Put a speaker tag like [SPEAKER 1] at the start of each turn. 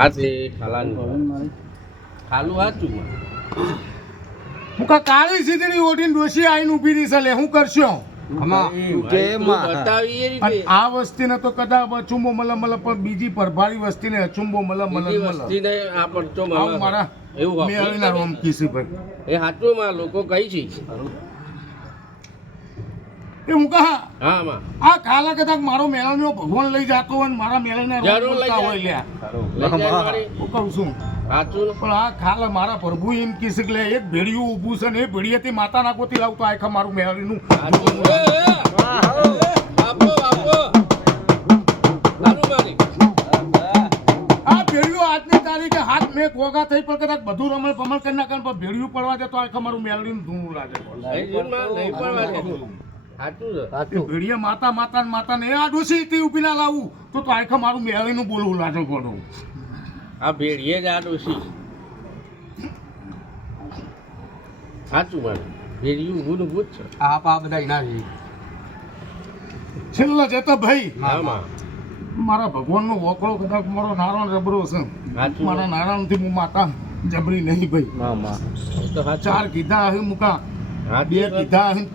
[SPEAKER 1] હાથે ખાલાનું ખાલું હાચું
[SPEAKER 2] હું કા કાળી સીધડી ઓઢીને ડોશી આઈને ઊભી રહી છે લે હું કરશો?
[SPEAKER 1] તું
[SPEAKER 2] આ? વસ્તીને કદાચ અચુંબો મલ મલ પણ બીજી પરભારી વસ્તીને અચુંબો મલ મલ મલ મારા
[SPEAKER 1] એવું
[SPEAKER 2] મેળવીના રોમ કિસીભાઈ
[SPEAKER 1] એ સાચું માં લોકો કહી છે.
[SPEAKER 2] એ હું કહા
[SPEAKER 1] હા
[SPEAKER 2] આ કાલા કદાચ મારો મેળવણીઓ ભગવાન લઈ જતો હોય મારા મેળવીના
[SPEAKER 1] જરૂર લઈ
[SPEAKER 2] બોલતા હોય લ્યા. હું કહું છું. પણ આ ખાલ મારા પ્રભુ એમ કીધું કે લે એક ભેડિયું ઊભું છે ને એ ભેડિયાથી માતાના ગોતી લાવતો આખા મારું
[SPEAKER 1] મારી.
[SPEAKER 2] આ ભેડિયું આજની તારીખે હાથ મેં ગોગા થઈ પણ કદાચ બધું રમણ ભમણ કરી નાખે ને પણ ભેડિયું પડવા દે તો આખા મારું મેળવીનું ધૂળ લાગે.
[SPEAKER 1] નહીં પડવા દે. છે.
[SPEAKER 2] એ ભેડિયા માતા માતા માતા ને આ ડોસી તે ઊભી ના લાવું. તો તો આખા મારું મેળવીનું બોલવું લાગે ગોડું.
[SPEAKER 1] આ ભેળીએ જ આ ડોશી સાચું મારે ભેળિયું ઊભું ને છે.
[SPEAKER 3] આપ આ બધા એના છે.
[SPEAKER 2] છેલ્લા જતા ભાઈ.
[SPEAKER 1] હા માં.
[SPEAKER 2] મારા ભગવાનનો વોકળો કદાચ મારો નારાયણ રબરો છે. મારા નારાયણથી હું માતા જબરી નહીં ભાઈ. ચાર કીધા અહીં મુકા. બે કીધા અહીં